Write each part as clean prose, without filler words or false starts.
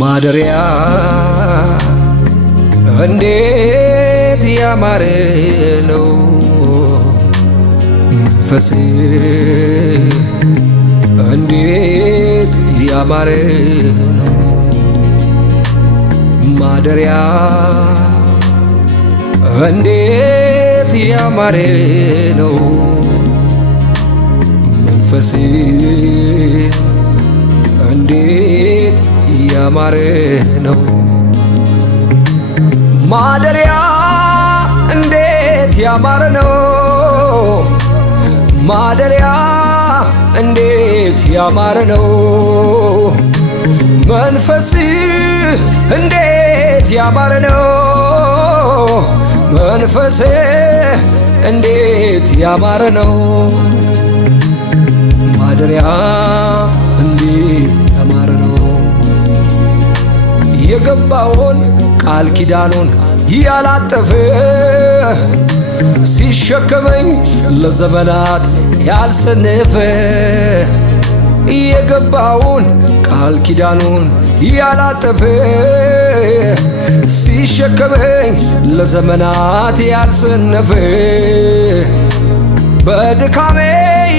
ማደሪያ እንዴት ያማረ ነው መንፈስ እንዴት ያማረ ነው ማደሪያ እንዴት ያማረ ነው መንፈስ እንዴት ያማረ ነው ማደሪያ እንዴት ያማረ ነው ማደሪያ እንዴት ያማረ ነው መንፈስ እንዴት ያማረ ነው መንፈስ እንዴት ያማረ ነው ማደሪያ እንዴት ያማረ ነው የገባውን ቃል ኪዳኑን ያላጠፈ ሲሸከመኝ ለዘመናት ያልሰነፈ የገባውን ቃል ኪዳኑን ያላጠፈ ሲሸከመኝ ለዘመናት ያልሰነፈ በድካሜ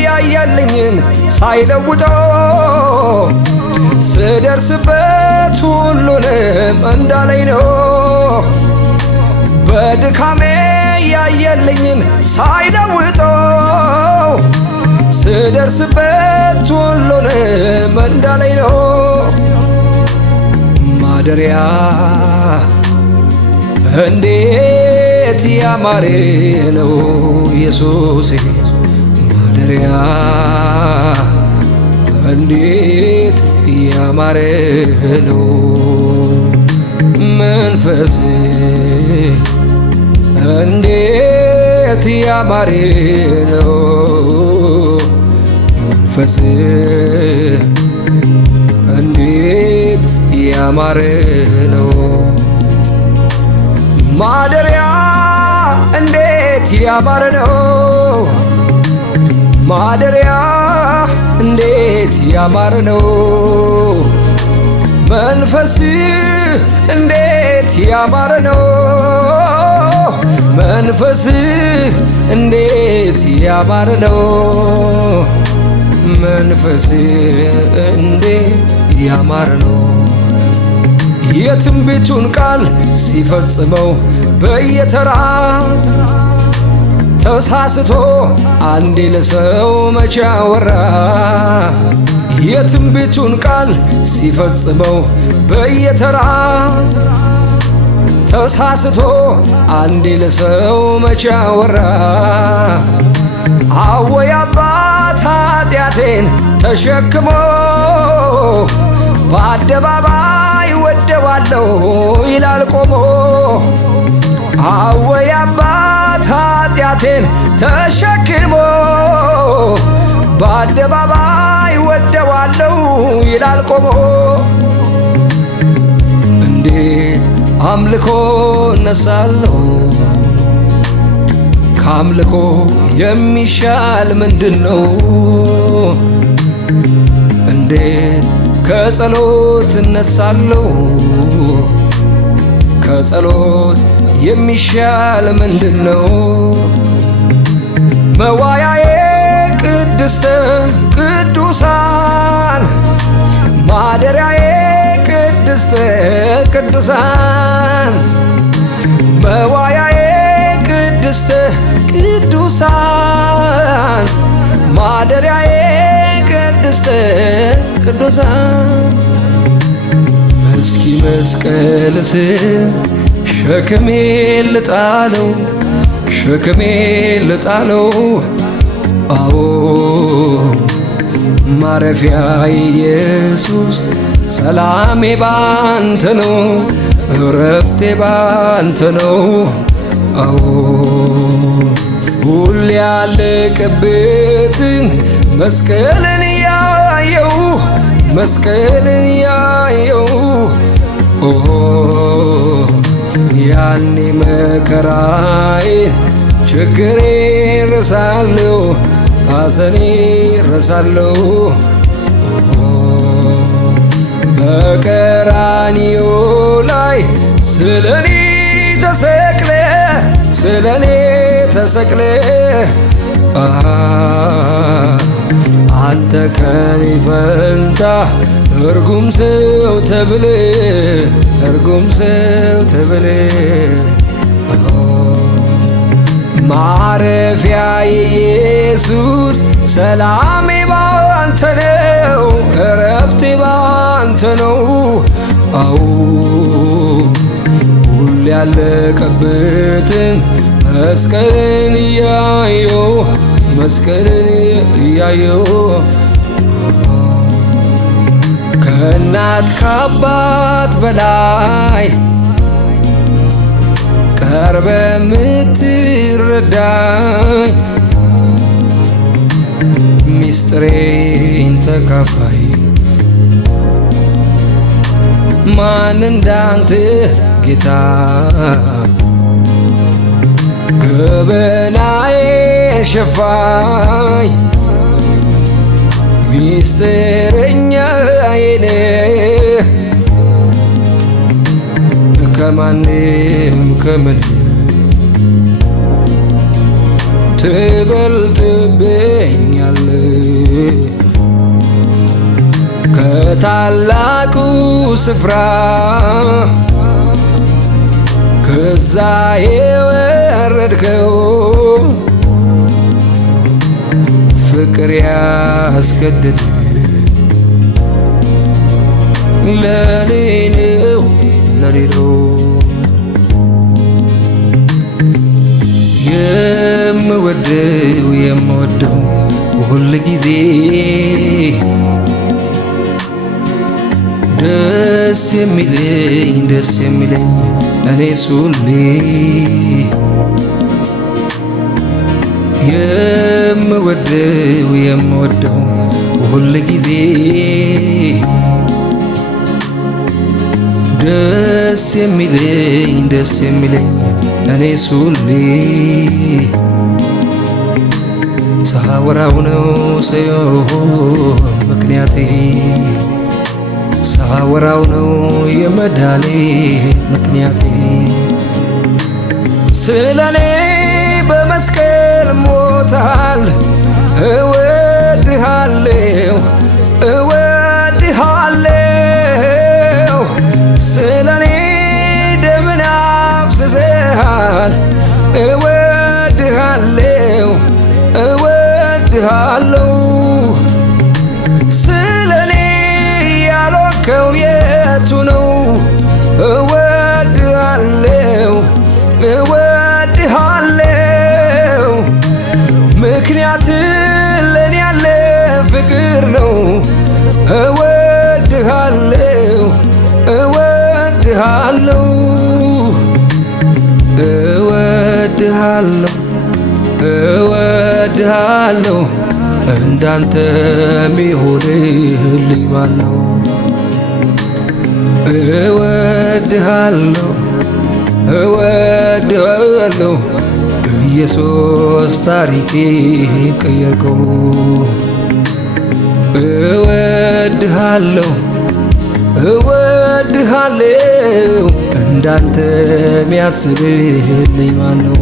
ያየልኝን ሳይለውጠው ስደርስበት ሁሉንም እንዳለኝ ነው በድካሜ ያየልኝን ሳይለውጠው ስደርስበት ሁሉንም እንዳለኝ ነው ማደሪያ እንዴት ያማረ ነው ኢየሱስ ማደሪያ እንዴት ያማረ ነው መንፈስ እንዴት ያማረ ነው መንፈስ እንዴት ያማረ ነው ማደሪያ እንዴት ያማረ ነው ማደሪያ እንዴት ያማረ ነው መንፈስ እንዴት ያማረ ነው መንፈስ እንዴት ያማረ ነው መንፈስ እንዴት ያማረ ነው የትንቢቱን ቃል ሲፈጽመው በየተራ ተሳስቶ አንዴ ለሰው መቼ አወራ የትንቢቱን ቃል ሲፈጽመው በየተራ ተሳስቶ አንዴ ለሰው መቼ አወራ አወይ አባት ኃጢአቴን ተሸክሞ በአደባባይ ወደዋለሁ ይላል ቆሞ አወይ አባት ኃጢአቴን ተሸክሞ በአደባባይ ወደዋለሁ ይላል ቆሞ እንዴት አምልኮ እነሳለሁ ከአምልኮ የሚሻል ምንድነው እንዴት ከጸሎት እነሳለሁ ከጸሎት የሚሻል ምንድነው መዋያዬ ቅድስተ ቅዱሳን ማደሪያዬ ቅድስተ ቅዱሳን መዋያዬ ቅድስተ ቅዱሳን ማደሪያዬ ቅድስተ ቅዱሳን እስኪ መስቀል ስር ሸክሜን ልጣለው ሸክሜን ልጣለው አዎ ማረፊያ ኢየሱስ ሰላሜ ባንተ ነው እረፍቴ ባንተ ነው አዎ ሁሌ ያለቀበትን መስቀልን ያየው መስቀልን ያየው ያኔ መከራዬን ችግሬን ረሳለሁ ሐዘኔን ረሳለሁ በቀራንዮ ላይ ስለኔ ተሰቅለ ስለኔ ተሰቅለ አንተ ከኔ ፈንታ እርጉም ሰው ተብለ እርጉም ሰው ተብለ ማረፊያ ኢየሱስ ሰላሜ ባንተ ነው እረፍቴ ባንተ ነው። አዎ ሁሌ ያለቀበትን መስቀልን እያየው መስቀልን እያየው ከእናት ከአባት በላይ ቀርበ ምትረዳኝ ሚስጥሬን ተካፋይ ማን እንዳንተ ጌታ ገበናዬን ሸፋኝ ሚስጥረኛዬ ነህ ከማንም ከምንም ትበልጥብኛለህ ከታላቁ ስፍራ ከዛ የወረድከው ፍቅር ያስገድድ ለኔ ነው ለኔ ነው የምወደው ሁል ጊዜ ደስ የሚለኝ እኔስ ሁሌ የምወደው ሁል ጊዜ ደስ የሚለኝ እኔስ ሁሌ ሳወራው ነው ሰው ምክንያቴ ሳወራው ነው የመዳኔ ምክንያቴ ስለኔ በመስቀል ሞታል እወድሃለሁ እወድሃለሁ ስለኔ ደምን አፍስሰሃል እወድሃለሁ እወድሃለሁ ስለኔ ያልሆንከው የቱ ነው እወድሃለሁ እወድሃለሁ ምክንያት ለኔ ያለ ፍቅር ነው እወድሃለሁ እወድሃለሁ እወድሃለሁ እወድሃለሁ እንዳንተ ሚሆንልኝ ማነው እወድሃለሁ እወድሃለሁ ኢየሱስ ታሪኬ ቀየርከው እወድሃለሁ እወድሃለሁ እንዳንተ ሚያስብልኝ ማነው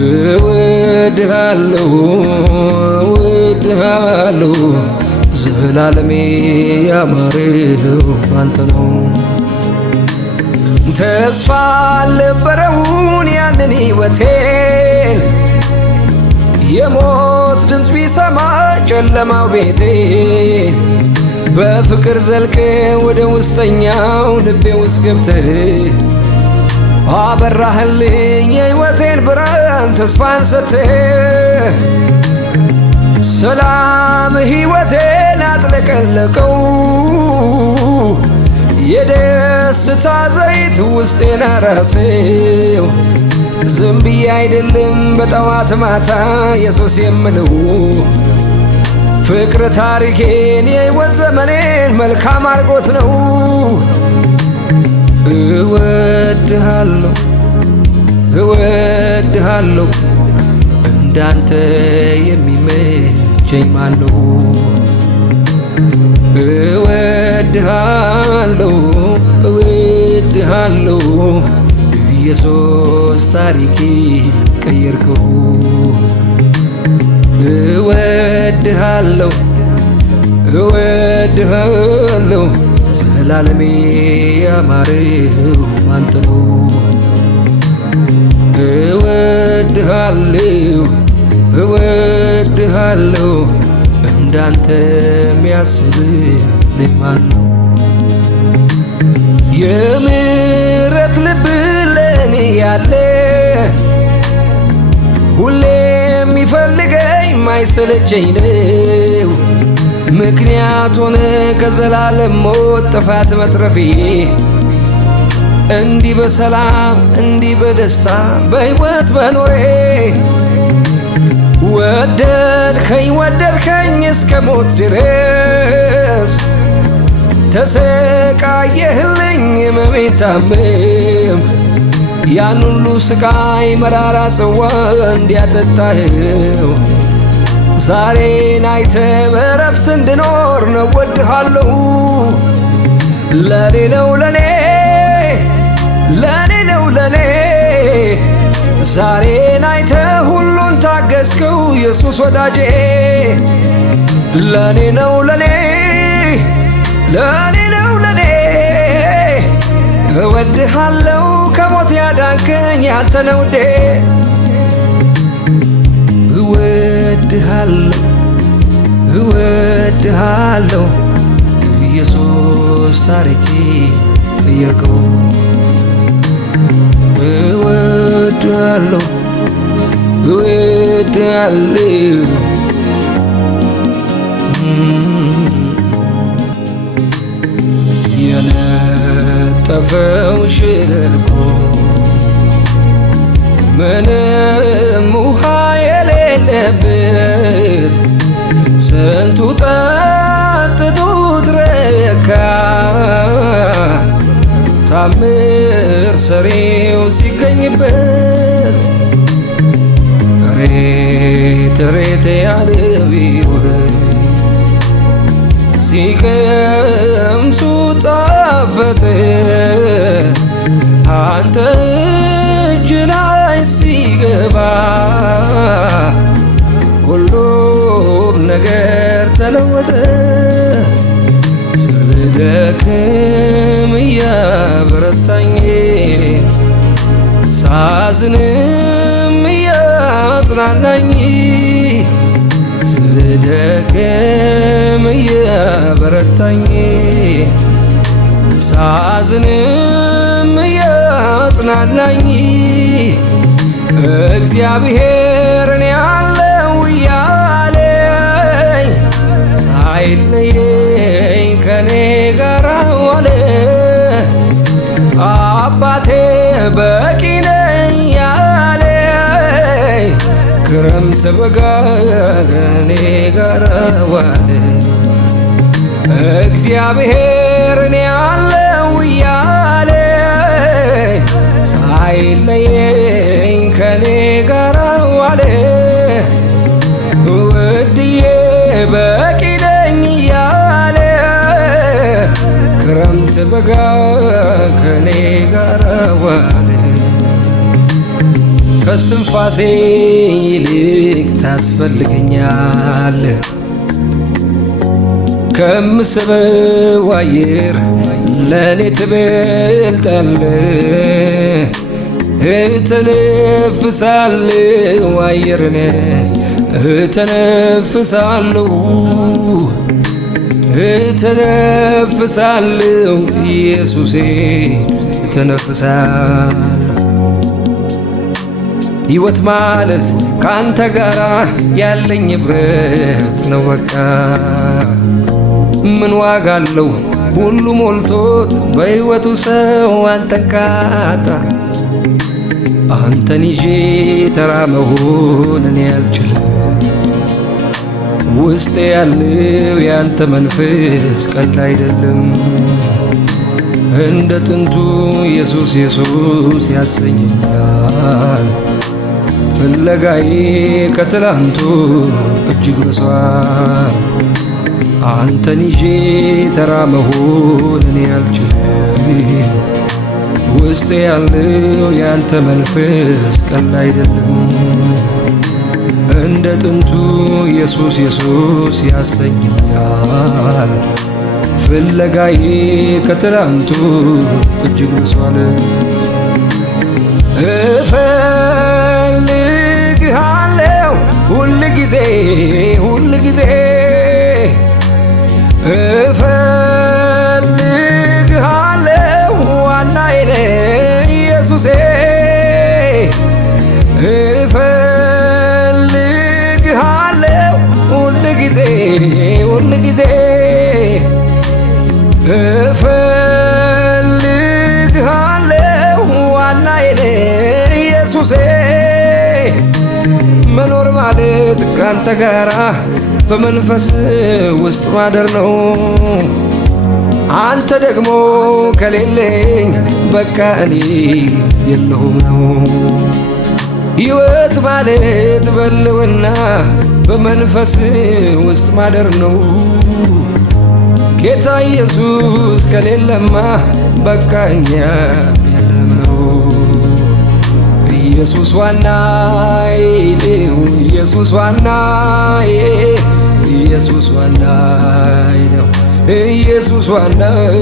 እወድሃለሁ እወድሃለሁ ዘላለሜ ያማረው ባንተ ነው ተስፋ አልነበረውን ያንን ሕይወቴን የሞት ድምፅ ቢሰማ ጨለማው ቤቴን በፍቅር ዘልቀ ወደ ውስጠኛው ልቤ ውስጥ ገብተህ አበራህልኝ የሕይወቴን ብርሃን ተስፋን ሰጥተህ ሰላም ሕይወቴን አጥለቀለቀው የደስታ ዘይት ውስጤን አራሰው ዝም ብዬ አይደለም በጠዋት ማታ ኢየሱስ የምለው ፍቅር ታሪኬን የሕይወት ዘመኔን መልካም አርጎት ነው እወድሃለሁ እወድሃለሁ እንዳንተ የሚመቸኝ ማነው እወድሃለሁ እወድሃለሁ ኢየሱስ ታሪኬ ቀየርከው። እወድሃለሁ እወድሃለሁ ዘላለሜ ያማረው አንተ ነው። እወድሃለሁ እወድሃለሁ እንዳንተ የሚያስብልኝ ማን ነው? የምሕረት ልብ ለኔ ያለ ሁሌ የሚፈልገኝ ማይሰለቸኝ ነው። ምክንያት ሆነ ከዘላለም ሞት ጥፋት መትረፌ እንዲህ በሰላም እንዲህ በደስታ በሕይወት በኖሬ ወደድከኝ ወደድከኝ እስከ ሞት ድረስ ተሰቃየህልኝ ሕመሜን ታመም ያን ሁሉ ስቃይ መራራ ጽዋ እንዲያጠጣኸው ዛሬን አይተህ በዕረፍት እንድኖር ነው። ወድሃለሁ ለኔ ነው ለኔ ለኔ ነው ለኔ ዛሬን አይተህ ሁሉን ታገስከው ኢየሱስ ወዳጄ ለኔ ነው ለኔ ለኔ ነው ለኔ እወድሃለሁ ከሞት ያዳንከኝ ያንተ ነው ውዴ። እወድሃለሁ እወድሃለሁ ኢየሱስ ታሪኬ ቀየርከው። እወድሃለሁ እወድሃለሁ የነጠፈው ሸለቆ ምንም ውሃ የሌለበት ስንቱ ጠጥቶት ረካ ታምር ሰሪው ሲገኝበት ሬት ሬት ያለው ሕይወት ሲቀምሱ ጣፈጠ አንተ እጅ ላይ ሲገባ ሁሉም ነገር ተለወጠ። ስደክም እያበረታኝ ሳዝንም እያጽናናኝ ስደክም እያበረታኝ ሳዝንም እያጽናናኝ እግዚአብሔርን ያለው እያለኝ ሳይለየኝ ከኔ ጋር ዋለ። አባቴ በቂ ነኝ ያለኝ ክረምት በጋ ከኔ ጋር ዋለ። እግዚአብሔርን ያለው እያለኝ ሳይለየኝ ከኔ ጋር ዋለ። ውድዬ በቂ ነኝ እያለ ክረምት በጋ ከኔ ጋር ዋለ። ከስትንፋሴ ይልቅ ታስፈልገኛል ከምስበው አየር ለኔ ትበልጣለህ። እተነፍሳለሁ አየርን እተነፍሳለሁ እተነፍሳለሁ ኢየሱሴ እተነፍሳለሁ። ሕይወት ማለት ካንተ ጋራ ያለኝ ኅብረት ነው በቃ። ምን ዋጋ አለው ሁሉ ሞልቶት በሕይወቱ ሰው አንተን ካጣ። አንተን ይዤ ተራ መሆን እኔ አልችልም። ውስጤ ያለው ያንተ መንፈስ ቀልድ አይደለም። እንደ ጥንቱ ኢየሱስ ኢየሱስ ያሰኘኛል። ፍለጋዬ ከትላንቱ እጅግ በሷል። አንተን ይዤ ተራ መሆን እኔ አልችልም። ውስጤ ያለው ያንተ መንፈስ ቀላል አይደለም። እንደ ጥንቱ ኢየሱስ ኢየሱስ ያሰኘኛል። ፍለጋዬ ከትላንቱ እጅግ ብሷል። እፈልግሃለሁ ሁል ጊዜ ሁል ጊዜ እፈልግሃለሁ ዋናዬ ነህ ኢየሱሴ። እፈልግሃለሁ ሁል ጊዜ ሁል ጊዜ እፈልግሃለሁ ዋናዬ ነህ ኢየሱሴ። መኖር ማለት ካንተ ጋራ በመንፈስ ውስጥ ማደር ነው። አንተ ደግሞ ከሌለኝ በቃ እኔ የለሁም ነው። ሕይወት ማለት በልውና በመንፈስ ውስጥ ማደር ነው። ጌታ ኢየሱስ ከሌለማ በቃ እኛ የለም ነው። ኢየሱስ ዋናዬ ነው። ኢየሱስ ዋናዬ ኢየሱስ ዋናዬ ነው። ኢየሱስ ዋናዬ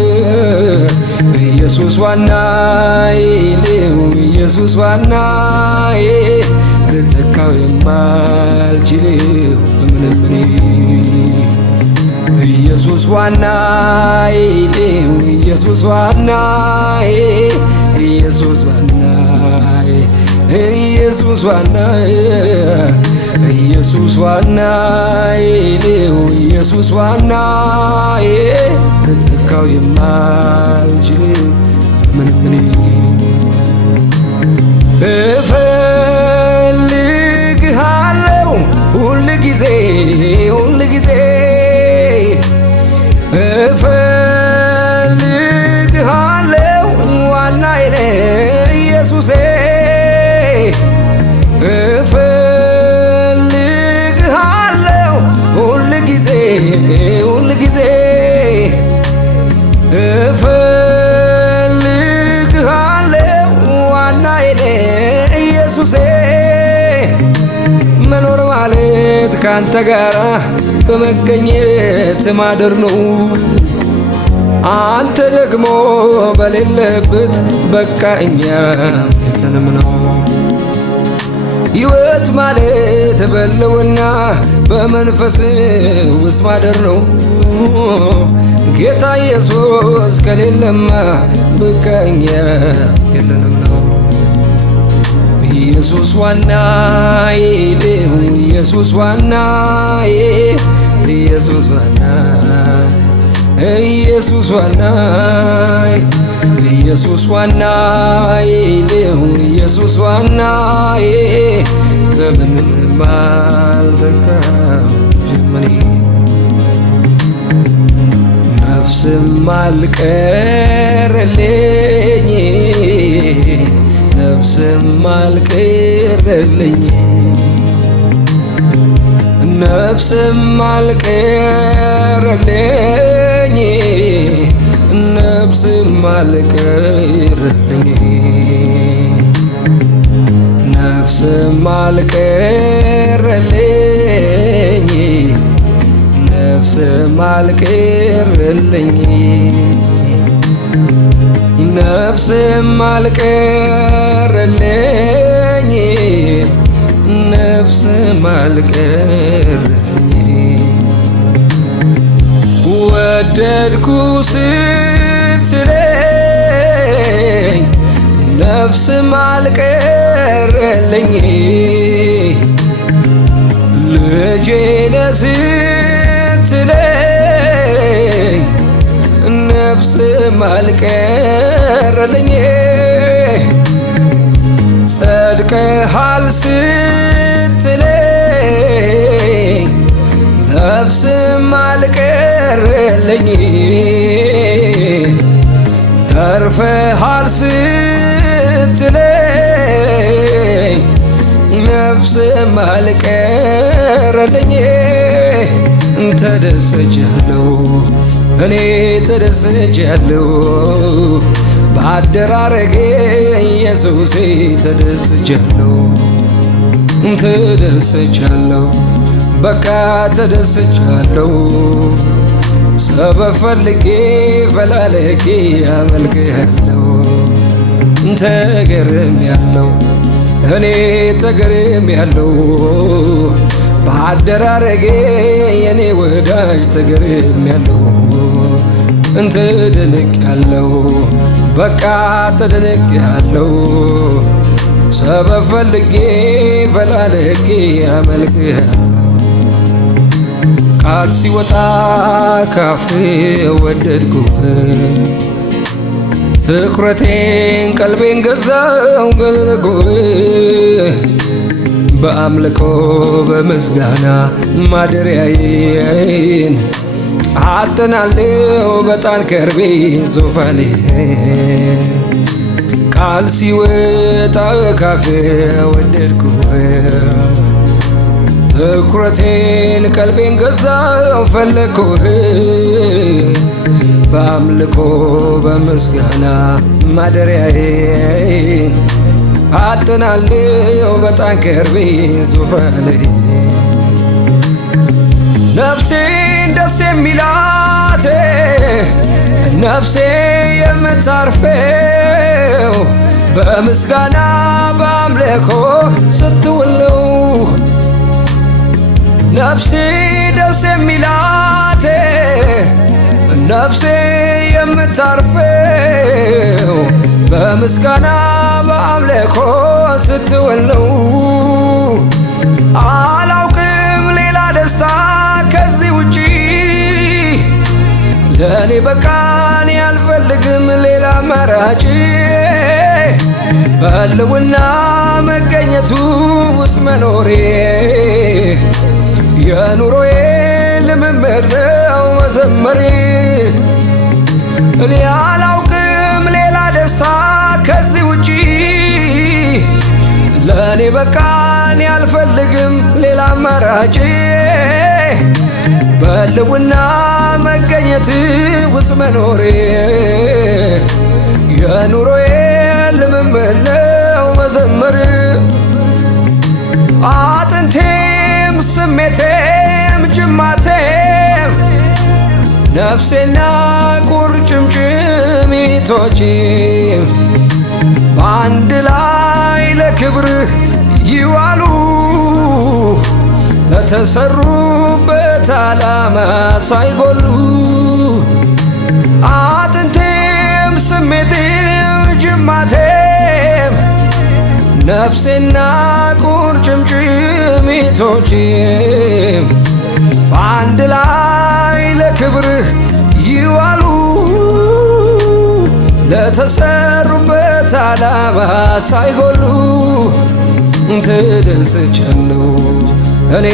ኢየሱስ ዋናዬ ነው። ኢየሱስ ዋናዬ ልተካው የማልችለው ምንም እኔ ኢየሱስ ዋናዬ ነው። ኢየሱስ ዋናዬ ኢየሱስ ዋናዬ ኢየሱስ ዋናዬ ኢየሱስ ዋናዬ ነው። ኢየሱስ ዋናዬ ልተካው የማልችለው ምንም እኔ እፈልግሃለሁ ሁል ጊዜ ሁል ጊዜ እፈልግሃለሁ ዋናዬ ነህ ኢየሱሴ። እፈልግሃለሁ ሁል ጊዜ ሁል ጊዜ እፈልግሃለሁ ዋናዬ ነህ ኢየሱሴ። መኖር ማለት ካንተ ጋራ በመገኘት ማደር ነው። አንተ ደግሞ በሌለበት በቃ እኛ የለንም ነው። ሕይወት ማለት በለውና በመንፈስ ውስጥ ማደር ነው። ጌታ ኢየሱስ ከሌለማ በቃ እኛ የለንም ነው። ኢየሱስ ዋናዬ ነው። ኢየሱስ ዋናዬ ኢየሱስ ዋናዬ ኢየሱስ ዋናዬ ኢየሱስ ዋናዬ ነው። ኢየሱስ ዋናዬ በምንም አልተካው ጀመኔ ነፍስም አልቀረልኝ ነፍስም አልቀረልኝ ነፍስም አልቀረልኝ ነፍስም አልቀረልኝ ነፍስም አልቀረልኝ ነፍስም አልቀረልኝ ነፍስም አልቀረልኝ ነፍስም አልቀረልኝ ወደድኩ ስትለኝ ነፍስም አልቀረልኝ ልጄ ነህ ስትለኝ ነፍስም አልቀረልኝ ጸድቀሃል ስትለኝ ነፍስም አልቀረልኝ ተርፈሃል ስትለኝ ነፍስም አልቀረልኝ ተደስቻለሁ እኔ ተደስቻለሁ በአደራረጌ ኢየሱሴ ተደስቻለሁ ተደስቻለሁ በቃ ተደስቻለሁ ሰበብ ፈልጌ ፈላልጌ አመልክሃለሁ ተገርሜያለሁ እኔ ተገርሜያለሁ በአደራረጌ የኔ ወዳጅ ተገርሜያለሁ ተደንቄያለሁ በቃ ተደንቄያለሁ ሰበብ ፈልጌ ፈላልጌ አመልክሃለሁ ቃል ሲወጣ ካፌ ወደድኩህ ትኩረቴን ቀልቤን ገዛው ገለጎህ በአምልኮ በምስጋና ማደሪያዬን አጥናለሁ በጣን ከርቤ ዙፋኔ ቃል ሲወጣ ካፌ ወደድኩህ ትኩረቴን ቀልቤን ገዛው ፈለግኩህ በአምልኮ በምስጋና ማደሪያዬን አጥናለሁ በጣን ከርቤ ዙፋኔ ነፍሴን ደስ የሚላት ነፍሴ የምታርፈው በምስጋና በአምልኮ ስትውል ነው ነፍሴ ደስ የሚላት ነፍሴ የምታርፈው በምስጋና በአምልኮ ስትውል ነው አላውቅም ሌላ ደስታ ከዚህ ውጪ ለኔ በቃኝ አልፈልግም ሌላ አማራጭ በሕልውና መገኘቱ ውስጥ መኖሬ የኑሮዬ ልምምድ ነው መዘመሬ እኔ አላውቅም ሌላ ደስታ ከዚህ ውጪ ለኔ በቃኝ አልፈልግም ሌላ አማራጭ በሕልውና መገኘት ውስጥ መኖሬ የኑሮዬ ልምምድ ነው መዘመር አጥንቴም ስሜቴም ጅማቴም ነፍሴና ቁርጭምጭሚቶቼ በአንድ ላይ ለክብርህ ይዋሉ ለተሰሩበት ዓላማ ሳይጎሉ አጥንቴም ስሜቴም ጅማቴም ነፍሴና ቁርጭምጭሚቶቼም በአንድ ላይ ለክብርህ ይዋሉ ለተሰሩበት ዓላማ ሳይጎሉ ተደስቻለሁ እኔ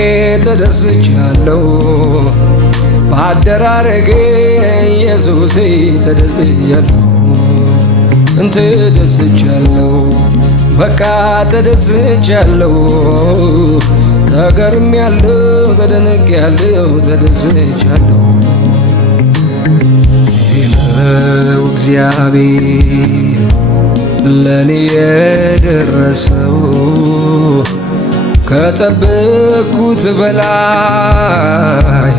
ተደስቻለሁ በአደራረጌ ኢየሱሴ ተደስቻለሁ ተደስቻለሁ በቃ ተደስቻለሁ ተገርሜያለሁ ተደንቄያለሁ ተደስቻለሁ ይኸው እግዚአብሔር ለኔ የደረሰው ከጠበቅኩት በላይ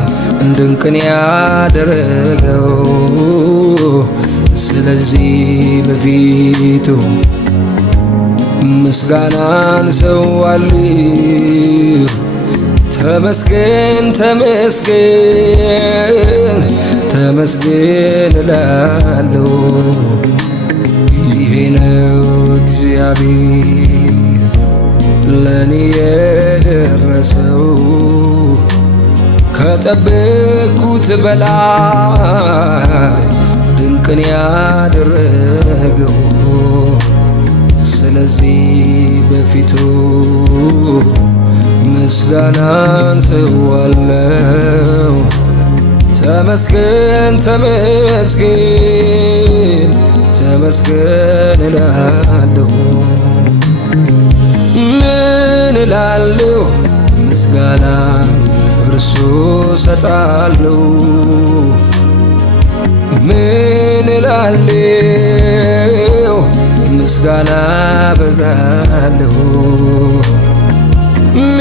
ድንቅን ያደረገው ስለዚህ በፊቱ ምስጋናን ሰዋለሁ ተመስገን ተመስገን ተመስገን እላለሁ ይሄ ነው እግዚአብሔር ለኔ የደረሰው ከጠበቅኩት በላይ ድንቅን ያደረገው ስለዚህ በፊቱ ምስጋናን ሰዋለሁ ተመስገን ተመስገን ተመስገን እላለሁ ምን እላለሁ ምስጋና ለእርሱ ሰጣለሁ። ምን እላለሁ ምስጋና በዛለሁ። ምን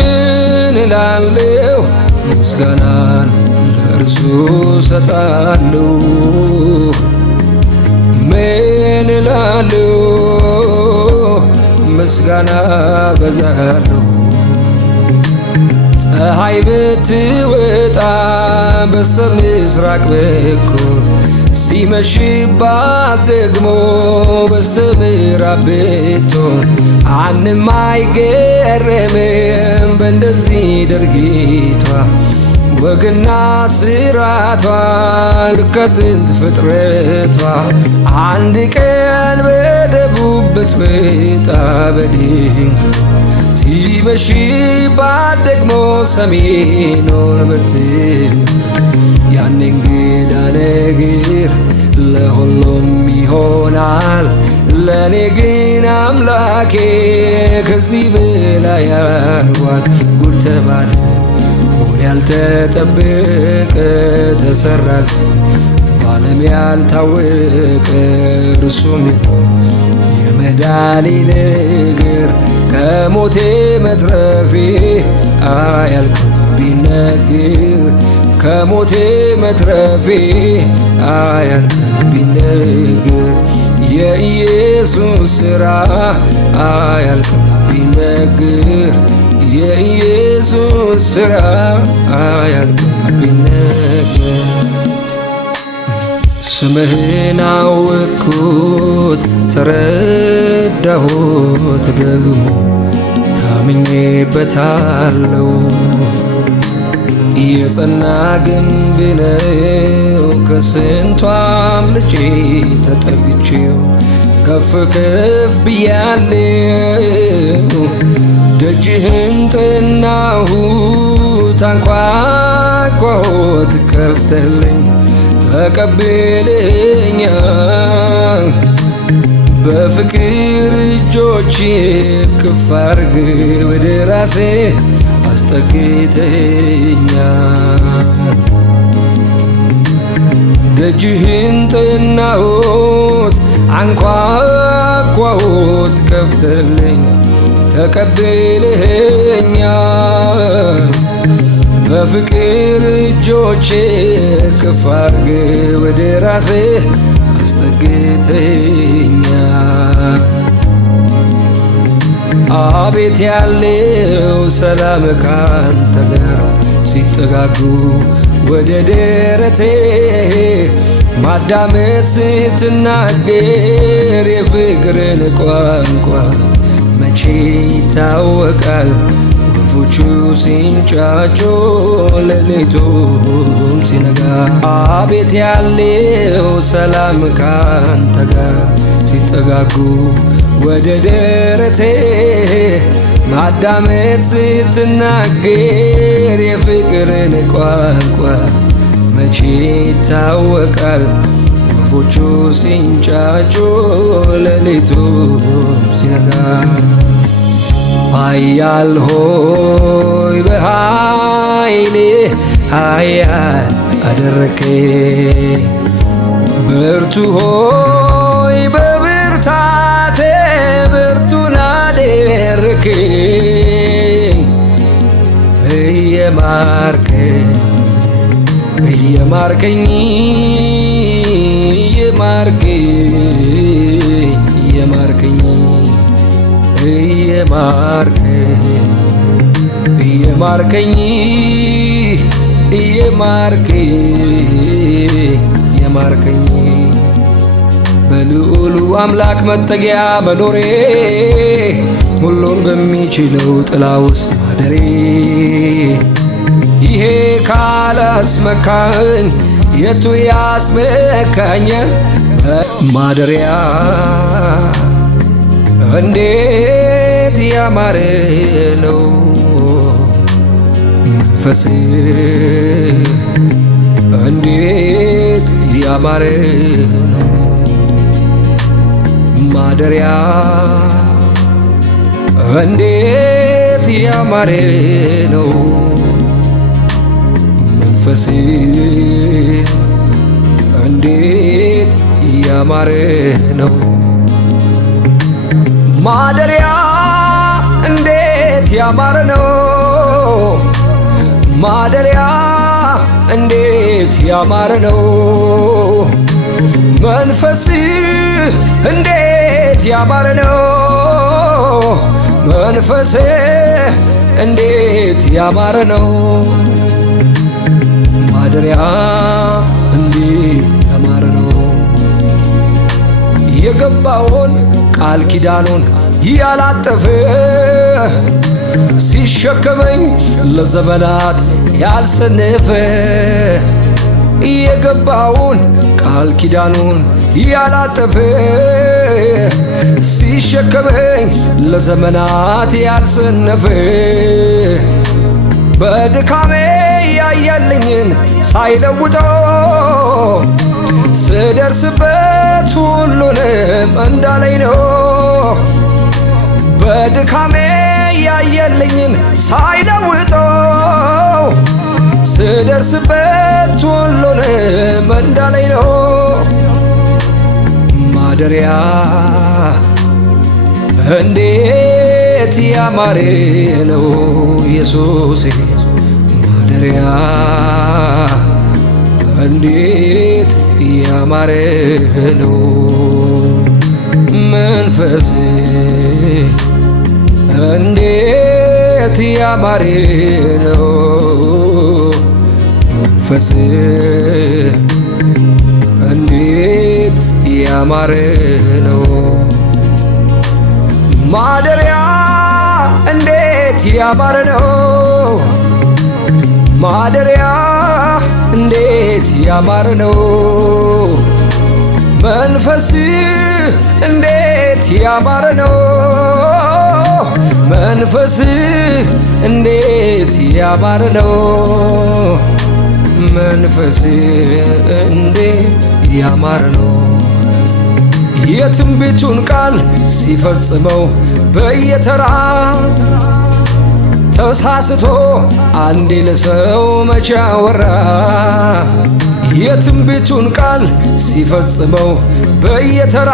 እላለሁ ምስጋናን ለእርሱ ሰጣለሁ። ምን እላለሁ ምስጋና በዛለሁ። ፀሐይ ብትወጣ በስተ ምስራቅ በኩል ሲመሽባት ደግሞ በስተ ምዕራብ ብትሆን ማንም አይገረምም በእንደዚህ ድርጊቷ። ወግና ስራቷ ልክ ጥንት ፍጥረቷ አንድ ቀን በደቡብ ብትመጣ በድንገት ሲመሽባት ደግሞ ሰሜኑን ብትመርጥ ያኔ እንግዳ ነገር ለሁሉም ይሆናል። ለኔ ግን አምላኬ ከዚህ በላይ አድርጓል። ጉድ ተባለ ሆነ ያልተጠበቀ ተሰራል በዓለም ያልታወቀ እርሱም የመዳኔ ነገር ከሞቴ መትረፌ አያልቅም ቢነገር ከሞቴ መትረፌ አያልቅም ቢነገር የኢየሱስ ሥራ አያልቅም ቢነገር የኢየሱስ ሥራ አያልቅም ቢነገር። ስምህን አወቅኩት ተረዳሁት ደግሞ ታምኜበታለሁ። የጸና ግንብ ነው ከስንቱ አምልጬ ተጠግቼው ከፍ ከፍ ብያለሁ። ደጅህን ጠናሁት አንኳኳሁት ከፍተህልኝ ተቀብለኸኛል። በፍቅር እጆች እቅፍ አድርገህ ወደ ራሴ አስጠግተኸኛል። ደጅህን ጠናሁት አንኳኳሁት ከፍተህልኝ ተቀብለኸኛል። በፍቅር እጆቼ እቅፍ አድርገህ ወደ ራሴ አስጠግተኸኛል። አቤት ያለው ሰላም ካንተ ጋር ሲጠጋጉ ወደ ደረቴ ማዳመጥ ስትናገር የፍቅርን ቋንቋ መቼ ይታወቃል። ወፎቹ ሲንጫጩ ሌሊቱም ሲነጋ አቤት ያለው ሰላም ካንተ ጋር ሲጠጋጉ ወደ ደረቴ ማዳመጥ ስትናገር የፍቅርን ቋንቋ መቼ ይታወቃል። ወፎቹ ሲንጫጩ ሌሊቱም ሲነጋ ኃያል ሆይ በኃይሌ ኃያል አደረከኝ። ብርቱ ሆይ በብርታቴ ብርቱን አደረከኝ። እየማርከኝ እየማርከኝ እየማርከኝ እየማርከኝ እየማርከኝ በልዑሉ አምላክ መጠጊያ መኖሬ ሁሉን በሚችለው ጥላ ውስጥ ማደሬ ይሄ ካላስመካኝ የቱ ያስመካኛል? ማደሪያ እንዴት ያማረ ነው መንፈስ እንዴት ያማረ ነው ማደሪያ እንዴት ያማረ ነው መንፈሴ እንዴት ያማረ ነው። ማደሪያ እንዴት ያማረ ነው። ማደሪያ እንዴት ያማረ ነው። መንፈስህ እንዴት ያማረ ነው። መንፈስህ እንዴት ያማረ ነው። ማደሪያ እንዴት ያማረ ነው። የገባውን ቃል ኪዳኑን ያላጠፈ ሲሸከመኝ ለዘመናት ያልሰነፈ የገባውን ቃል ኪዳኑን ያላጠፈ ሲሸከመኝ ለዘመናት ያልሰነፈ በድካሜ ያየልኝን ሳይለውጠው ስደርስበት ሁሉንም እንዳለኝ ነው። በድካሜ ያየልኝን ሳይለውጠው ስደርስበት ሁሉንም እንዳለኝ ነው። ማደሪያ እንዴት ያማረ ነው ኢየሱሴ። ማደሪያ እንዴት ያማረ ነው። መንፈስ እንዴት ያማረ ነው። መንፈስ እንዴት ያማረ ነው። ማደሪያ እንዴት ያማረ ነው። ማደሪያ እንዴት ያማረ ነው። መንፈስ እንዴት ያማረ ነው። መንፈስ እንዴት ያማረ ነው። መንፈስ እንዴት ያማረ ነው። የትንቢቱን ቃል ሲፈጽመው በየተራ ተሳስቶ አንዴ ለሰው መቼ አወራ። የትንቢቱን ቃል ሲፈጽመው በየተራ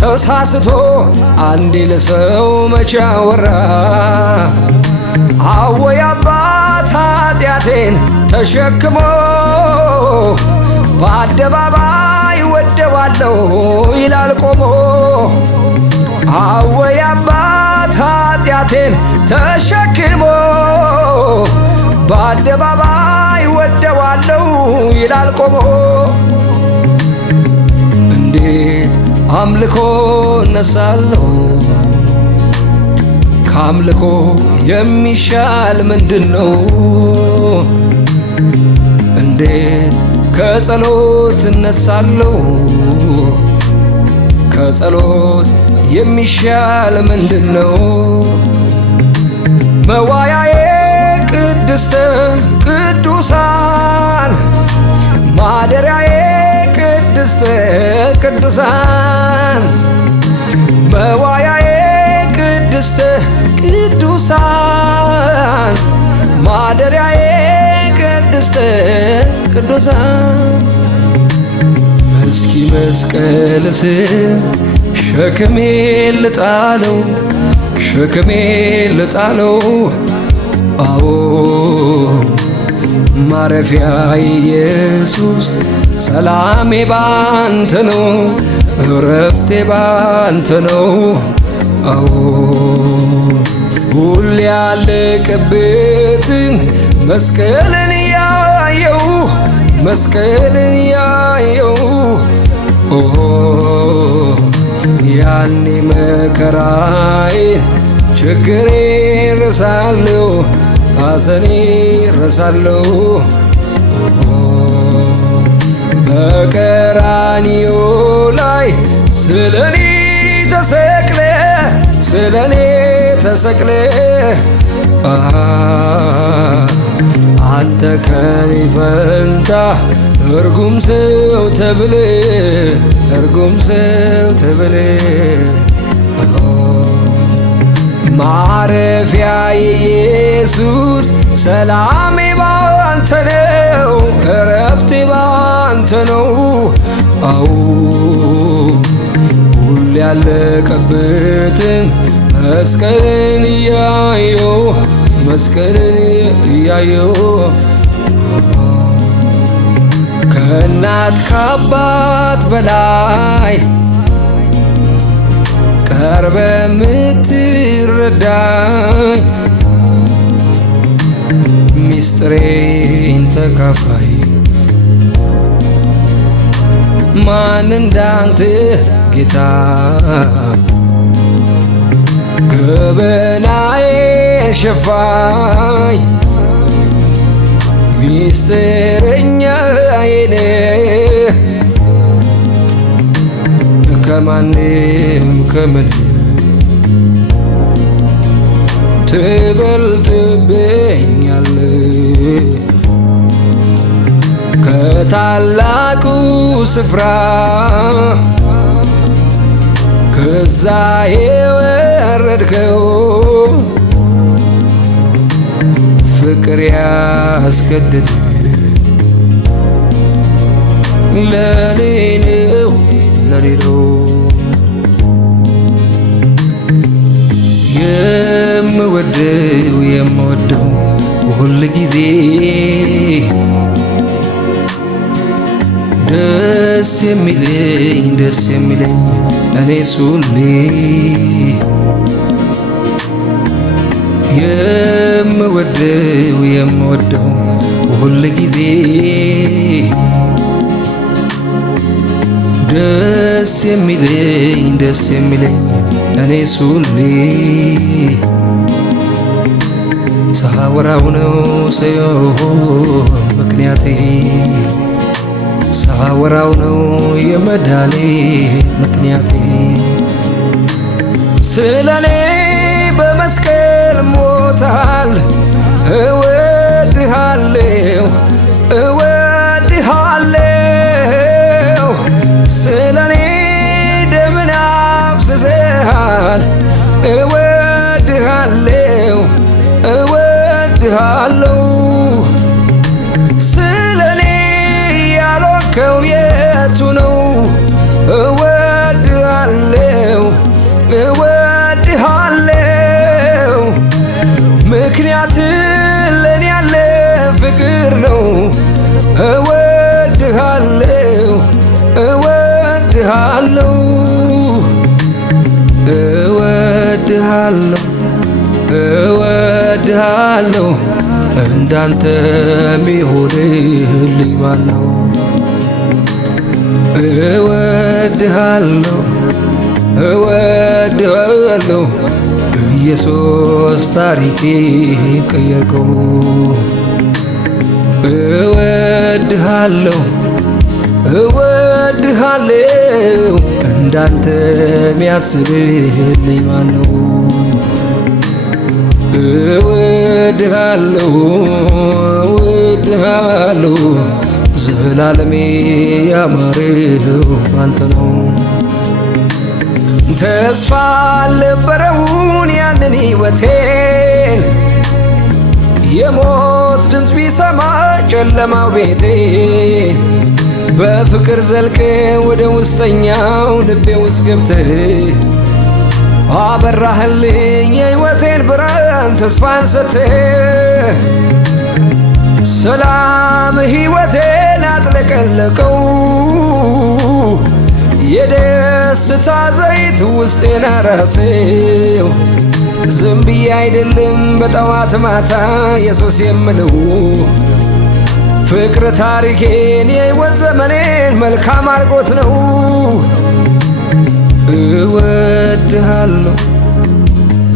ተሳስቶ አንዴ ለሰው መቼ አወራ። አወይ አባት ኃጢአቴን ተሸክሞ በአደባባይ ወደዋለሁ ይላል ቆሞ። አወይ አባት ኃጢአቴን ተሸክሞ በአደባባይ ወደዋለሁ ይላል ቆሞ። እንዴት አምልኮ እነሳለሁ? ከአምልኮ የሚሻል ምንድነው? እንዴት ከጸሎት እነሳለሁ? ከጸሎት የሚሻል ምንድነው? መዋያዬ ቅድስተ ቅዱሳን ማደሪያዬ ቅድስተ ቅዱሳን መዋያዬ ቅድስተ ቅዱሳን ማደሪያዬ ቅድስተ ቅዱሳን። እስኪ መስቀል ስር ሸክሜን ልጣለው፣ ሸክሜን ልጣለው። አዎ ማረፊያ ኢየሱስ ሰላሜ ባንተ ነው፣ እረፍቴ ባንተ ነው። አዎ ሁሌ ያለቀበትን መስቀልን ያየው፣ መስቀልን ያየው። ያኔ መከራዬን ችግሬን ረሳለሁ፣ ሐዘኔን ረሳለሁ። በቀራንዮ ላይ ስለኔ ተሰቅለ፣ ስለኔ ተሰቅለ። አንተ ከኔ ፈንታ እርጉም ሰው ተብለ፣ እርጉም ሰው ተብለ። ማረፊያ ኢየሱስ ሰላሜ ባንተ ነው፣ እረፍቴ ባንተ ነው። አዎ ሁሌ ያለቀበትን መስቀልን እያየው መስቀልን እያየው ከእናት ከአባት በላይ ቀርበ ምትረዳኝ ሚስጥሬን ተካፋይ ማን እንዳንተ ጌታ ገበናዬን ሸፋኝ ሚስጥረኛዬ ነህ ከማንም ከምንም ትበልጥብኛለህ ከታላቁ ስፍራ ከዛ የወረድከው ፍቅር ያስገድድ ለኔ ነው ለኔ ነው የምወደው ሁል ጊዜ ደስ የሚለኝ እኔስ ሁሌ የምወደው ሁል ጊዜ ደስ የሚለኝ እኔስ ሁሌ ሳወራው ነው ሰው ምክንያቴ ሳወራው ነው የመዳኔ ምክንያቴ ስለኔ በመስቀል ሞታል እወድሃለሁ ስለኔ ደምን አፍስሰሃል እወድሃለሁ ስለኔ ያልሆንከው የቱ ነው እወድሃለሁ ምክንያት ለኔ ያለ ፍቅር ነው እወድሃለሁ እንዳንተ ሚሆንልኝ ማነው እወድሃለሁ ኢየሱስ ታሪኬ ቀየርከው እወድሃለሁ እንዳንተ ሚያስብልኝ ማነው እወድሃለሁ ዘላለሜ ያማረው ባንተ ነው ተስፋ አልነበረውን ያንን ሕይወቴን የሞት ድምፅ ቢሰማ ጨለማው ቤቴ በፍቅር ዘልቀ ወደ ውስጠኛው ልቤ ውስጥ ገብተህ አበራህልኝ የሕይወቴን ብርሃን ተስፋን ሰጥተህ ሰላም ሕይወቴን አጥለቀለቀው የደስታ ዘይት ውስጤን አራሰው ዝም ብዬ አይደለም በጠዋት ማታ ኢየሱስ የምለው ፍቅር ታሪኬን የሕይወት ዘመኔን መልካም አድርጎት ነው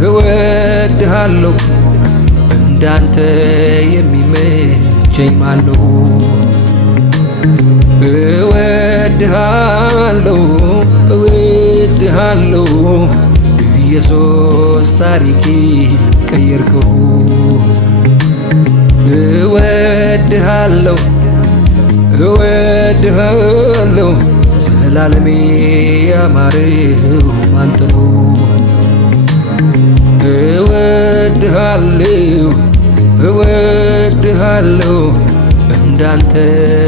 እወድሃለሁ እንዳንተ የሚመቸኝ ማነው እወድሃለሁ ኢየሱስ ታሪኬ ቀየርከው እወድሃለሁ ዘላለሜ ያማረው ባንተ ነው እወድሃለሁ እንዳንተ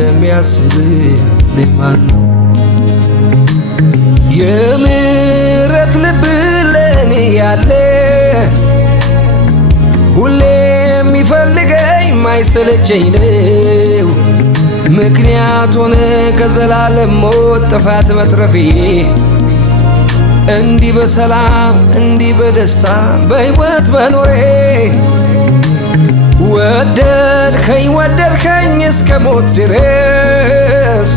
የሚያስብልኝ ማን ነው? የምሕረት ልብ ለኔ ያለ ሁሌ የሚፈልገኝ ማይሰለቸኝ ነው። ምክንያት ሆነ ከዘላለም ሞት ጥፋት መትረፌ እንዲህ በሰላም እንዲህ በደስታ በሕይወት መኖሬ ወደድከኝ እስከ ሞት ድረስ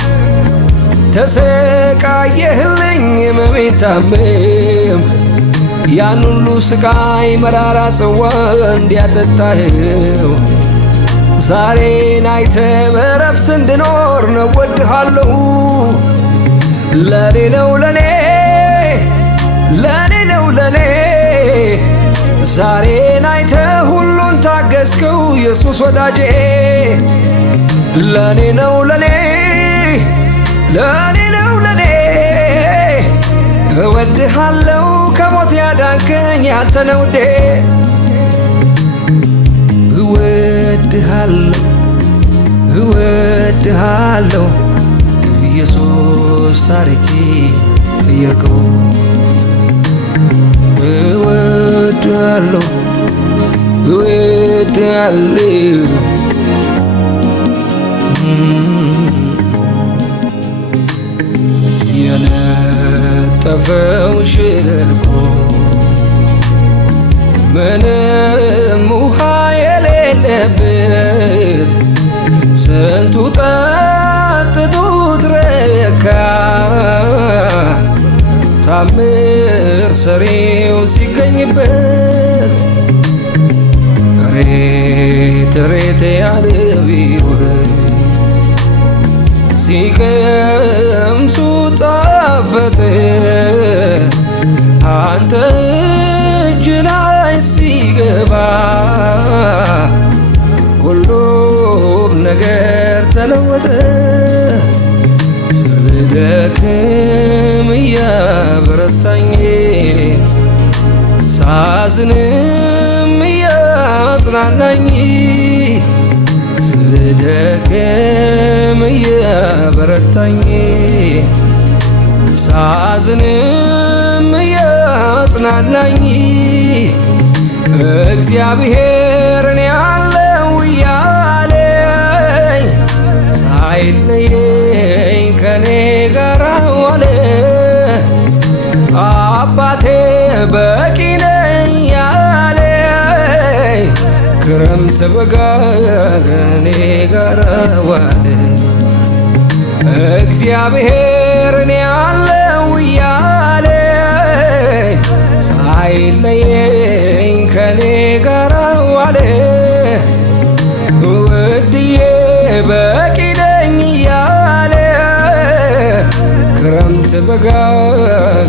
ተሰቃየህልኝ ሕመሜን ታመም ያን ሁሉ ስቃይ መራራ ጽዋ እንዲያጠጣኸው ዛሬን አይተህ በዕረፍት እንድኖር ነው ወድሃለሁ። ለኔ ነው ለኔ ዛሬን አይተህ ሁሉን ታገስከው ኢየሱስ ወዳጄ። ለኔ ነው ለኔ እወድሃለሁ ከሞት ያዳንከኝ ያንተ ነው ውዴ። እወድሃለሁ ኢየሱስ ታሪኬ ቀየርከው። እወድሃለሁ የነጠፈው ሸለቆ ምንም ውሃ የሌለበት ስንቱ ጠጥቶት ረካ ታምር ሰሪው ሲገኝበት ሬት ያለው ሲቀምሱ ጣፈጠ አንተ እጅ ላይ ሲገባ ሁሉም ነገር ተለወጠ። ስደክም እያበረታኝ ሳዝንም እያጽናናኝ ስደክም እያበረታኝ ሳዝንም እያጽናናኝ እግዚአብሔር እኔ አለው እያለኝ ሳይለየኝ ከኔ ጋር ዋለ። አባቴ በቂ ነኝ ያለኝ ክረምት በጋ ከኔ ጋር ዋለ። እግዚአብሔር እኔ አለው እያለኝ ሳይለየኝ ከኔ ጋር ዋለ። ውድዬ በቂ ነኝ እያለ ክረምት በጋ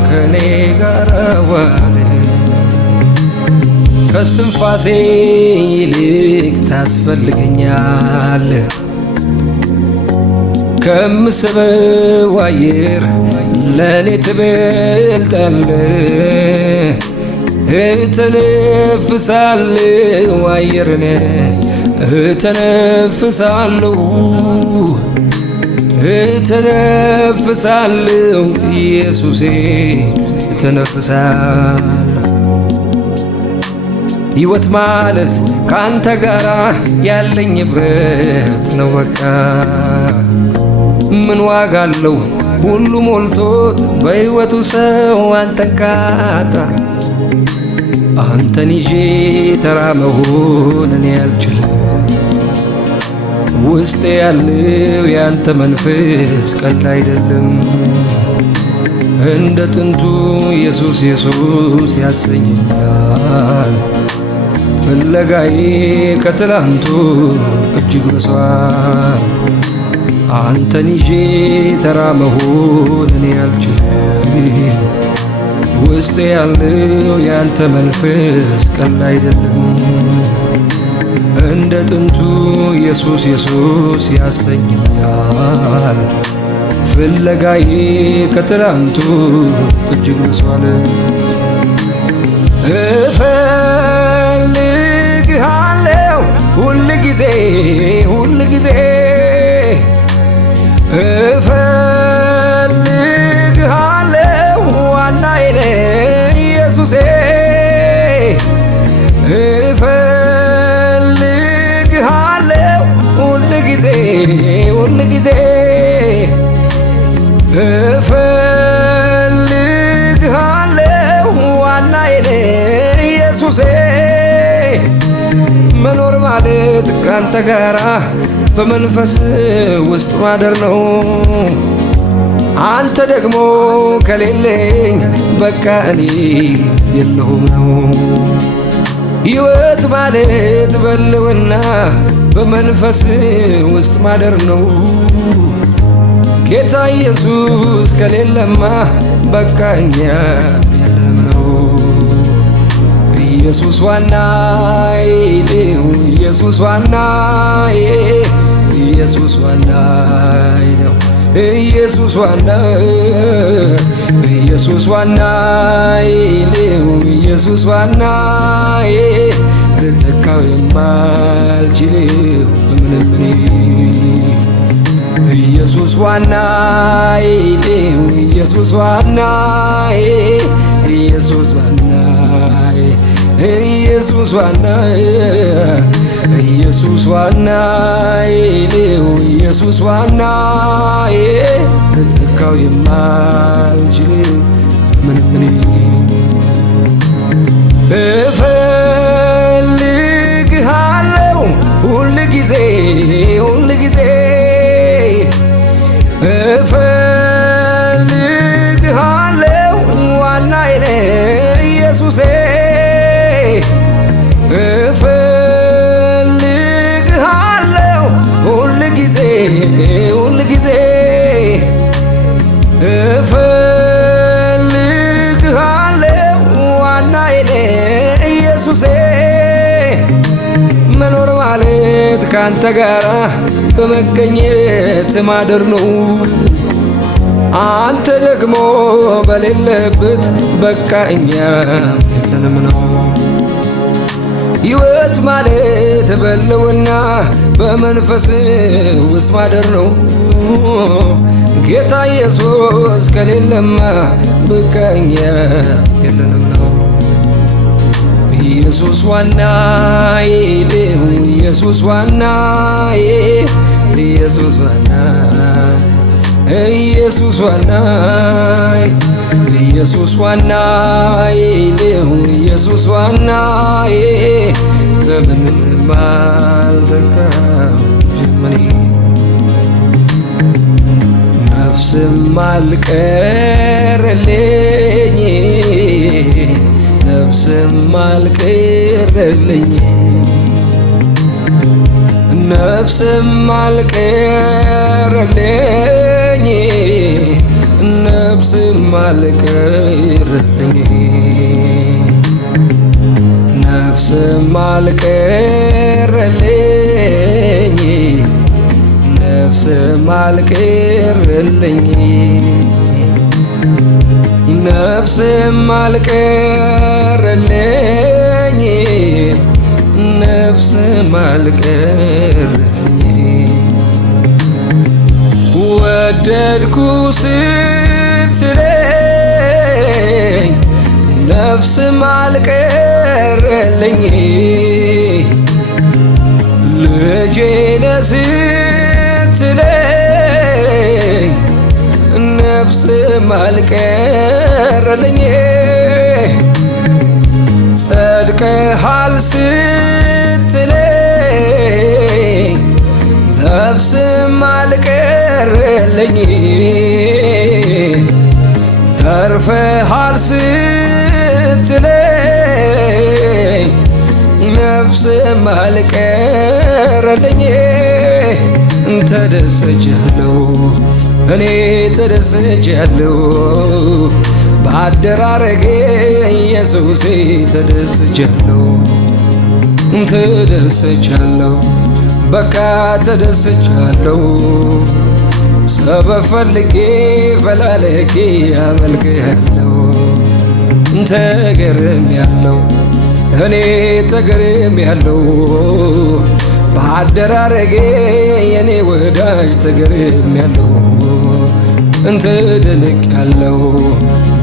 ከኔ ጋር ዋለ። ከስትንፋሴ ይልቅ ታስፈልገኛለህ ከምስበው አየር ለኔ ትበልጣለህ። እተነፍሳለሁ አየርን እተነፍሳለሁ ኢየሱሴ እተነፍሳለሁ። ሕይወት ማለት ካንተ ጋራ ያለኝ ኅብረት ነው በቃ። ምን ዋጋ አለው ሁሉ ሞልቶት በሕይወቱ ሰው አንተን ካጣ። አንተን ይዤ ተራ መሆን እኔ አልችልም። ውስጤ ያለው ያንተ መንፈስ ቀልድ አይደለም። እንደ ጥንቱ ኢየሱስ ያሰኘኛል። ፍለጋዬ ከትላንቱ እጅግ በሷል። አንተን ይዤ ተራ መሆን እኔ አልችልም። ውስጤ ያለው ያንተ መንፈስ ቀልድ አይደለም። እንደ ጥንቱ ኢየሱስ ያሰኘኛል። ፍለጋዬ ከትላንቱ እጅግ ብሷል። እፈልግሃለሁ ሁል ጊዜ እፈልግሃለሁ ዋናዬ ነህ ኢየሱሴ እፈልግሃለሁ ሁል ጊዜ እፈልግሃለሁ ዋናዬ ነህ ኢየሱሴ መኖር ማለት ካንተ ጋራ በመንፈስ ውስጥ ማደር ነው። አንተ ደግሞ ከሌለኝ በቃ እኔ የለሁም ነው። ሕይወት ማለት በልውና በመንፈስ ውስጥ ማደር ነው። ጌታ ኢየሱስ ከሌለማ በቃ እኛ የለንም ነው። ኢየሱስ ዋናዬ ነው። ኢየሱስ ዋናዬ ኢየሱስ ዋናዬ ነው። ኢየሱስ ዋናዬ ኢየሱስ ዋናዬ ነው። ኢየሱስ ዋናዬ ልተካው የማልችለው በምንም እኔ ኢየሱስ ዋናዬ ነው። ኢየሱስ ዋናዬ ኢየሱስ ዋናዬ ኢየሱስ ዋናዬ ኢየሱስ ዋናዬ ነው። ኢየሱስ ዋናዬ ልተካው የማልችለው ምንም እኔ እፈልግሃለሁ ሁል ጊዜ እፈልግሃለሁ ዋናዬ ነህ ኢየሱሴ እፈልግሃለሁ ሁል ጊዜ እፈልግሃለሁ ዋናዬ ነህ ኢየሱሴ መኖር ማለት ካንተ ጋራ በመገኘት ማደር ነው። አንተ ደግሞ በሌለበት በቃ እኛ የለንም ነው። ሕይወት ማለት በልውና በመንፈስ ውስጥ ማደር ነው። ጌታ ኢየሱስ ከሌለማ በቃ እኛ የለንም ነው። ኢየሱስ ዋናዬ ነው። ኢየሱስ ዋናዬ ኢየሱስ ዋናዬ ኢየሱስ ዋናዬ ኢየሱስ ዋናዬ ነው። ኢየሱስ ዋናዬ በምንም አልተካው ጀመኔ ነፍስም አልቀረልኝ ነፍስም አልቀረልኝ ነፍስም አልቀረልኝ ነፍስም አልቀረልኝ ነፍስም አልቀረልኝ ነፍስም አልቀረልኝ ነፍስም አልቀረልኝ ነፍስም አልቀረልኝ ወደድኩ ስትለኝ ነፍስም አልቀረልኝ ልጄ ነህ ስትለኝ ነፍስም አልቀረልኝ ጸድቀሃል ስትለኝ ነፍስም አልቀረልኝ ተርፈሃል ስትለኝ ነፍስም አልቀረልኝ ተደስቻለሁ እኔ ተደስቻለሁ በአደራረጌ ኢየሱሴ ተደስቻለሁ ተደስቻለሁ በቃ ተደስቻለሁ ሰበብ ፈልጌ ፈላልጌ አመልክሃለሁ ተገርሜያለሁ እኔ ተገርሜያለሁ በአደራረጌ የኔ ወዳጅ ተገርሜያለሁ። ተደንቄያለሁ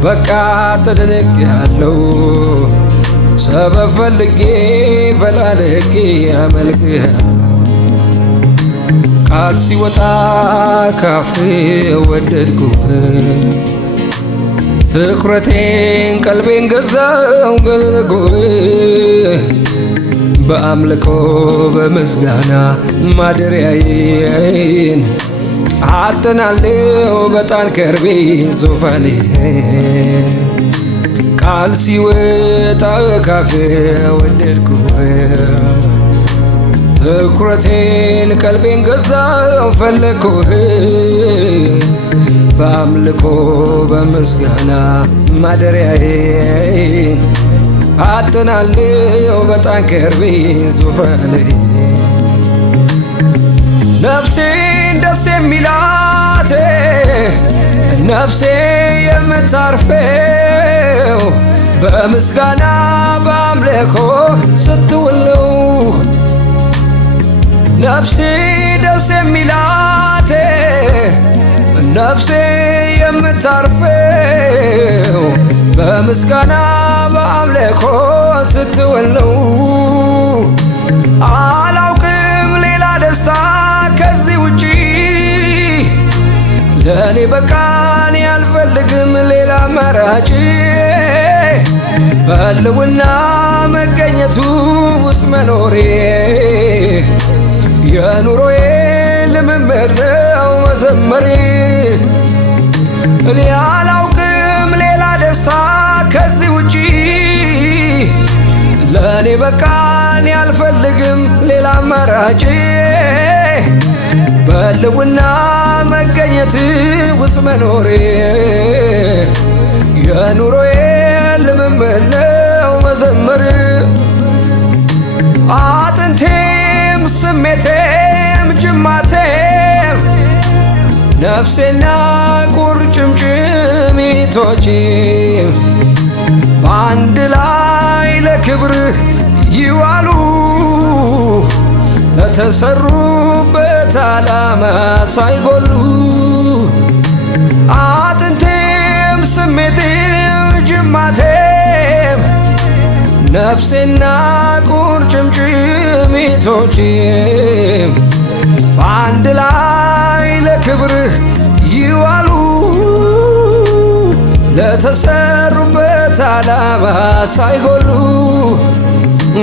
በቃ ተደንቄያለሁ። ሰበብ ፈልጌ ፈላልጌ አመልክሃለሁ። ቃል ሲወጣ ካፌ ወደድኩህ። ትኩረቴን ቀልቤን ገዛው ገለልኩህ። በአምልኮ በምስጋና ማደሪያዬን አጥናለሁ በጣን ከርቤ ዙፋኔ። ቃል ሲወጣ ካፌ ወደድኩህ። ትኩረቴን ቀልቤን ገዛው ፈለግኩህ። በአምልኮ በምስጋና ማደሪያዬን አጥናለሁ በጣን ከርቤ ዙፋኔ። ነፍሴን ደስ የሚላት ነፍሴ የምታርፈው በምስጋና በአምልኮ ስትውል ነው። ነፍሴ ደስ የሚላት ነፍሴ የምታርፈው በምስጋና በአምልኮ ስትውል ነው። አላውቅም ሌላ ደስታ ከዚህ ውጪ ለኔ በቃኝ አልፈልግም ሌላ አማራጭ። በሕልውና መገኘቱ ውስጥ መኖሬ የኑሮዬ ልምምድ ነው መዘመሬ። እኔ አላውቅም ሌላ ደስታ ከዚህ ውጪ ለኔ በቃኝ አልፈልግም ሌላ አማራጭ። በሕልውና መገኘት ውስጥ መኖሬ የኑሮዬ ልምምድ ነው መዘመር። አጥንቴም ስሜቴም ጅማቴም ነፍሴና ቁርጭምጭሚቶቼም በአንድ ላይ ለክብርህ ይዋሉ ለተሰሩበት ዓላማ ሳይጎሉ። አጥንቴም ስሜቴም ጅማቴም ነፍሴና ቁርጭምጭሚቶቼም በአንድ ላይ ለክብርህ ይዋሉ ለተሰሩበት ዓላማ ሳይጎሉ።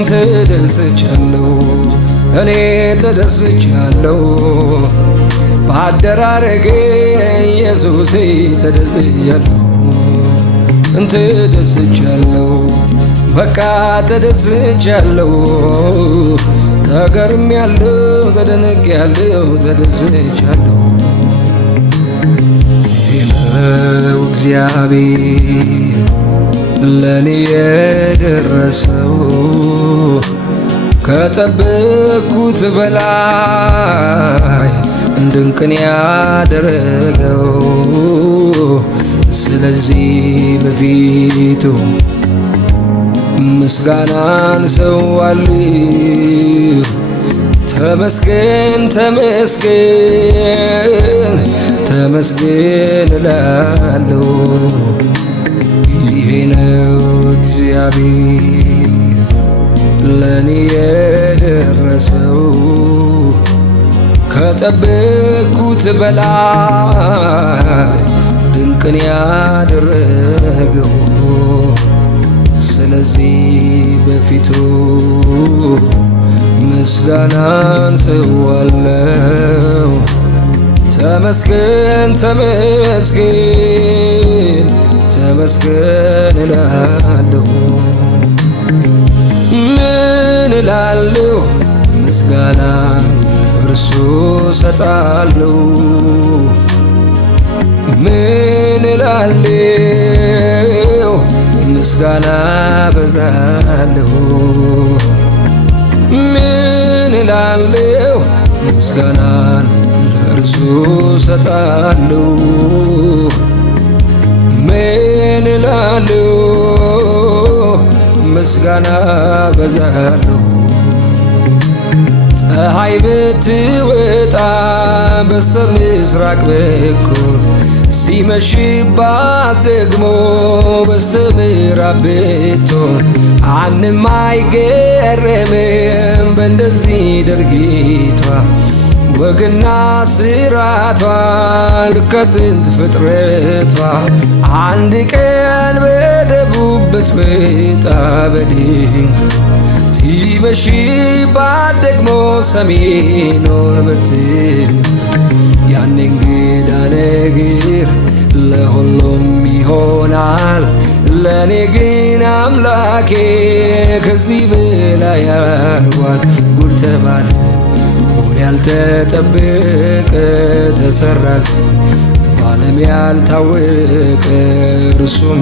ተደስቻለሁ እኔ ተደስቻለሁ በአደራረጌ ኢየሱሴ ተደስቻለሁ። ተደስቻለሁ በቃ ተደስቻለሁ። ተገርሜያለሁ ተደንቄያለሁ ተደስቻለሁ። ይህ ነው እግዚአብሔር ለኔ የደረሰው ከጠበቅኩት በላይ ድንቅን ያደረገው። ስለዚህ በፊቱ ምስጋናን ሰዋለሁ። ተመስገን ተመስገን ተመስገን እላለሁ። ይሄ ነው እግዚአብሔር ለኔ የደረሰው ከጠበቅኩት በላይ ድንቅን ያደረገው። ስለዚህ በፊቱ ምስጋናን ሰዋለሁ። ተመስገን ተመስገን ተመስገን እላለሁ። ምን እላለሁ ምስጋና እርሱ ሰጣለሁ። ምን እላለሁ ምስጋና በዛለሁ። ምን እላለሁ ምስጋናን ለእርሱ ሰጣለሁ። ምን እላለሁ ምስጋና በዛለሁ። ፀሐይ ብትወጣ በስተ ምስራቅ በኩል ሲመሽባት ደግሞ በስተ ምዕራብ ብትሆን ማንም አይገረምም በእንደዚህ ድርጊቷ። ወግና ስራቷ ልክ ከጥንት ፍጥረቷ አንድ ቀን በደቡብ ብትወጣ በድንገት ሲመሽባት ደግሞ ሰሜኑን ብትመታ ያኔ እንግዳ ነገር ለሁሉም ይሆናል። ለኔ ግን አምላኬ ከዚህ በላይ ያርጓል። ጉድ ተባለ ሆነ ያልተጠበቀ ተሰራል በዓለም ያልታወቀ እርሱም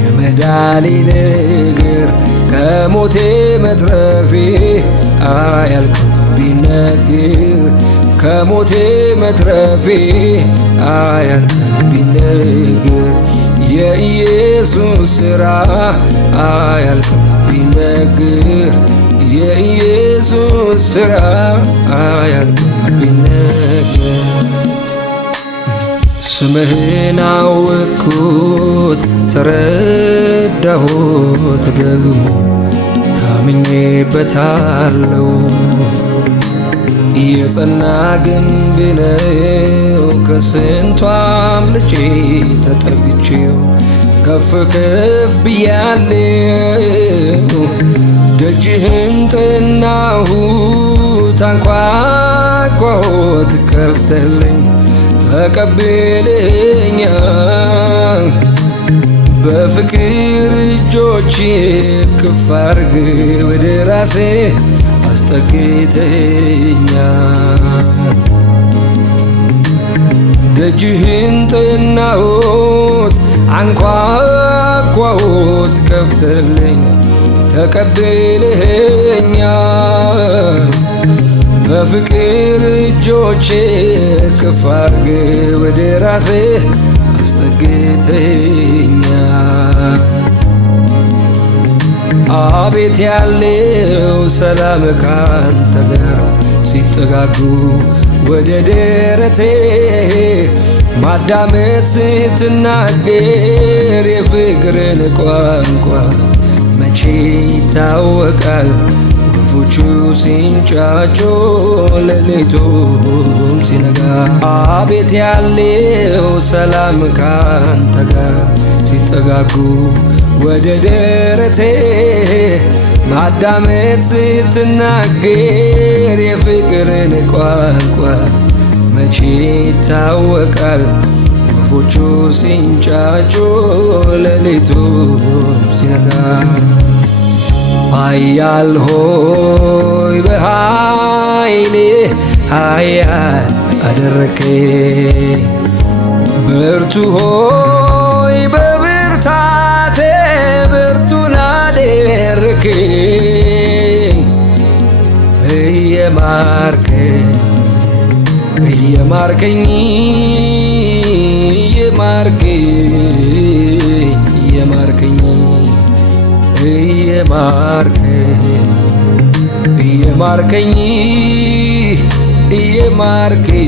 የመዳኔ ነገር ከሞቴ መትረፌ አያልቅም ቢነገር ከሞቴ መትረፌ አያልቅም ቢነገር የኢየሱስ ሥራ አያልቅም ቢነገር የኢየሱስ ሥራ አያልቅም ቢነገር። ስምህን አወቅኩት ተረዳሁት ደግሞ ታምኜበታለሁ። የጸና ግንብ ነው ከስንቱ አምልጬ ተጠግቼው ከፍ ከፍ ብያለሁ። ደጅህን ጠናሁት አንኳኳሁት ከፍተህልኝ ተቀብለኸኛል። በፍቅር እጆች እቅፍ አድርገህ ወደ ራሴ አስጠግተኸኛል። ደጅህን ጠናሁት አንኳኳሁት ከፍተህልኝ ተቀብለኸኛል። በፍቅር እጆች እቅፍ አድርገህ ወደ ራሴ አስጠግተኸኛል። አቤት ያለው ሰላም ካንተ ጋር ሲጠጋጉ ወደ ደረቴ ማዳመጥ ስትናገር የፍቅርን ቋንቋ መቼ ይታወቃል። ወፎቹ ሲንጫጩ ሌሊቱም ሲነጋ አቤት ያለው ሰላም ካንተ ጋር ሲጠጋጉ ወደ ደረቴ ማዳመጥ ስትናገር የፍቅርን ቋንቋ መቼ ይታወቃል። ወፎቹ ሲንጫጩ ሌሊቱም ሲነጋ ኃያል ሆይ በኃይሌ ኃያል አደረከኝ። ብርቱ ሆይ በብርታቴ ብርቱን አደረከኝ። እየማርከኝ እየማርከኝ እየማርከኝ እየማርከኝ እየማርከኝ